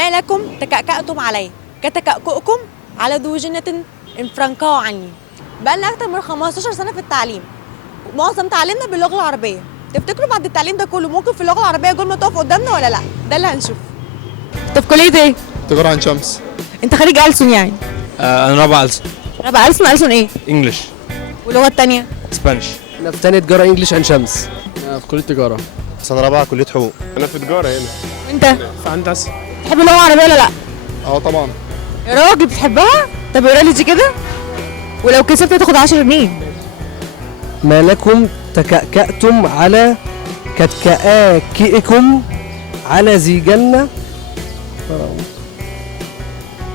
ما لكم تكأكأتم علي كتكأكؤكم على ذو جنة انفرنقاوا عني. بقى لنا أكتر من 15 سنة في التعليم، معظم تعليمنا باللغة العربية. تفتكروا بعد التعليم ده كله ممكن في اللغة العربية جملة تقف قدامنا ولا لا؟ ده اللي هنشوف. انت في كلية ايه؟ تجارة عين شمس. انت خريج ألسن يعني؟ انا رابعه ألسن. رابعة ألسن. ألسن ايه؟ انجلش. واللغة التانية؟ اسبانيش. انا في تانية تجارة انجلش عين شمس. في كلية تجارة. سنة رابعة كلية حقوق. أنا في تجارة هنا. وانت؟ في هندسة. بتحب اللغة العربية ولا لا؟ طبعا. يا راجل بتحبها؟ طب اقرا لي دي كده. ولو كسبت تاخد 10 جنيه. ما لكم تكأكأتم على كتكآكئكم على ذي جنة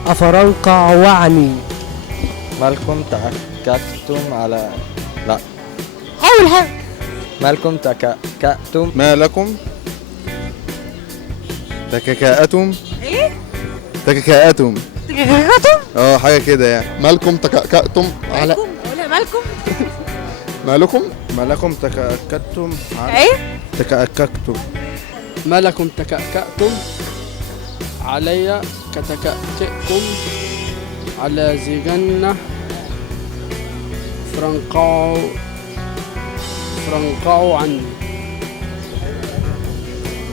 أفرنقعوعني. مالكم تكأكأتم على لا حاول. مالكم تكأكأتم ما لكم تككاءتم. ايه؟ تككاءتم. تكأكأتم؟ حاجة كده يعني. مالكم تكأكأتم على مالكم؟ قولها مالكم؟ مالكم؟ ما لكم تكأكأتم ايه؟ تكأكأتم. ما لكم تكأكأتم علي كتكأكئكم على ذي جنة فرنقعوا عني.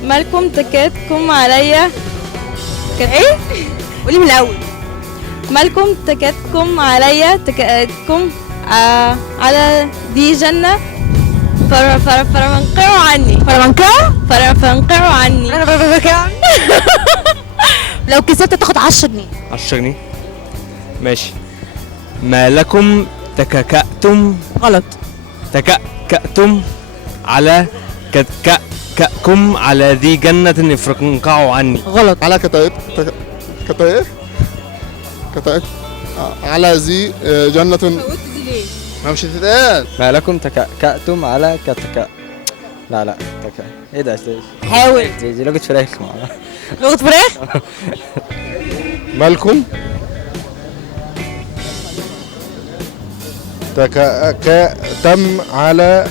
مالكم تكاتكم عليا ايه؟ قولي من الأول. مالكم تكاتكم عليا تكاتكم على دي جنة فرنقعوا عني. فرنقعوا عني. لو كسبت تاخد 10 جنيه. 10 جنيه ماشي. ما لكم تككأتم. غلط. تكأكأتم على كتكأكم على ذي جنة يفرنقعوا عني. غلط. على كتائب على ذي جنة. ما مش هتتقال. ما لكم تكأكأتم على لا ايه ده حاول. دي لغة فراخ لغة فراخ؟ مالكم تكأكأتم على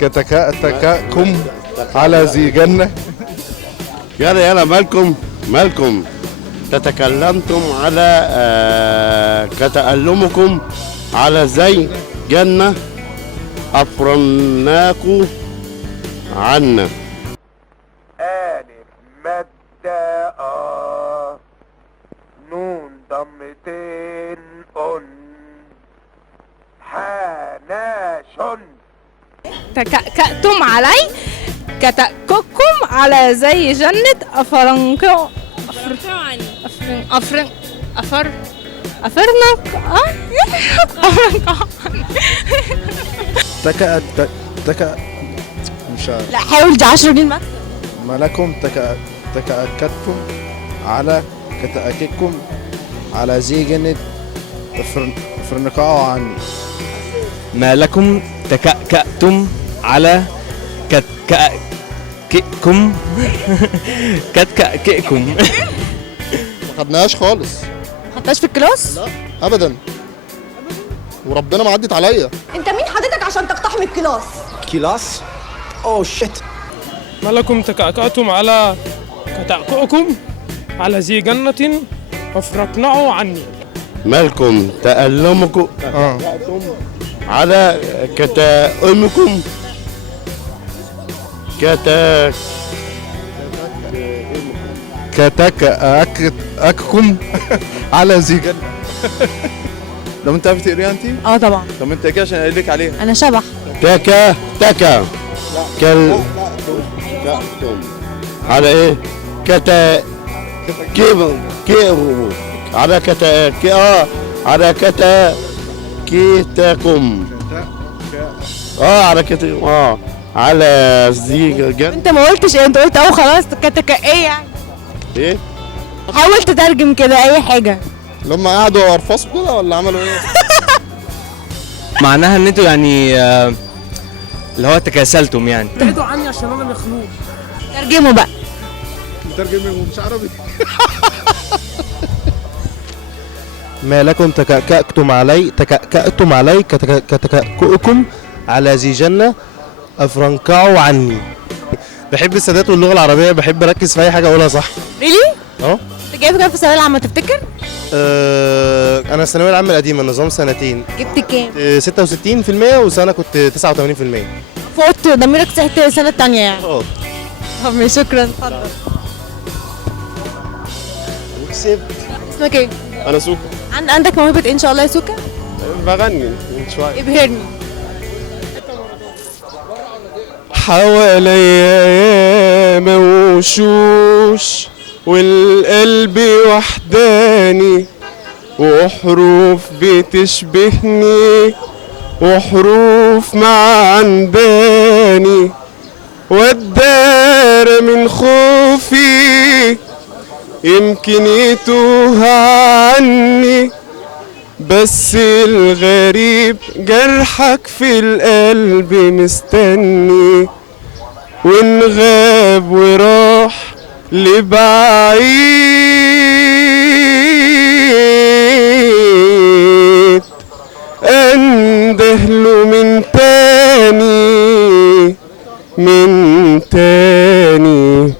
كتكأكم على ذي جنة. يلا مالكم تتكلمتم على كتألمكم على زي جنة أفرناكو عنا. ألف مادة نون ضمتين حناشن. تكأكأتم علي كتأككم على زي جنة أفرنقعوا عني. مش عارف. لا حاول، دي 10 جنيه المكسب. ما لكم تكأكأتم على كتأككم على ذي جنة فرنقعوا عني. ما لكم تكأكأتم على كتكأكئكم كتكأكئكم. ما خدناهاش خالص. ما خدتهاش في الكلاس؟ لا أبدا. وربنا ما عدت عليا. انت مين حضرتك عشان تقتحم الكلاس؟ كلاس؟ أوه شيت. ما لكم تكأكأتم على كتأكؤكم على ذي جنة فافرقنعوا عني. مالكم تألمكم على كتأمكم كتكأككم على ذي جنة. لو انت عارف تقريها انت؟ طبعا. طب انت كده عشان اقول لك عليها. انا شبح. تكا على ايه؟ كيبو على على كيتكم على على ذي جنة. انت ما قلتش ايه، انت قلت خلاص كتكأيه يعني. ايه؟ حاول تترجم كده اي حاجه. اللي هم قعدوا يرفصوا كده ولا عملوا ايه؟ معناها ان انتوا يعني اللي هو تكاسلتم يعني. ابعدوا عني عشان انا مخنوق. ترجموا بقى. ترجمة مش عربي. ما لكم تكأكأتم علي كتكأكؤكم على ذي جنة أفرنقعوا عني. بحب السادات واللغة العربية، بحب أركز في أي حاجة أقولها صح. ريلي؟ اه انت جايب كام في الثانويه العامه تفتكر؟ انا الثانويه العامه القديمه نظام سنتين، جبت كام؟ 66% وسنه كنت 89%. فوت ضميرك صحت السنه الثانيه يعني. اه طب شكرا، اتفضل. وكسبت. اسمك ايه؟ انا سوكا عندك موهبه إيه ان شاء الله يا سوكا؟ بغني من شويه. ابهرني. حواليا ياما وشوش والقلب وحداني وحروف بتشبهني وحروف معنداني والدار من خوفي يمكن يتوه عني بس الغريب جرحك في القلب مستني وإن غاب وراح لبعيد أندهله من تاني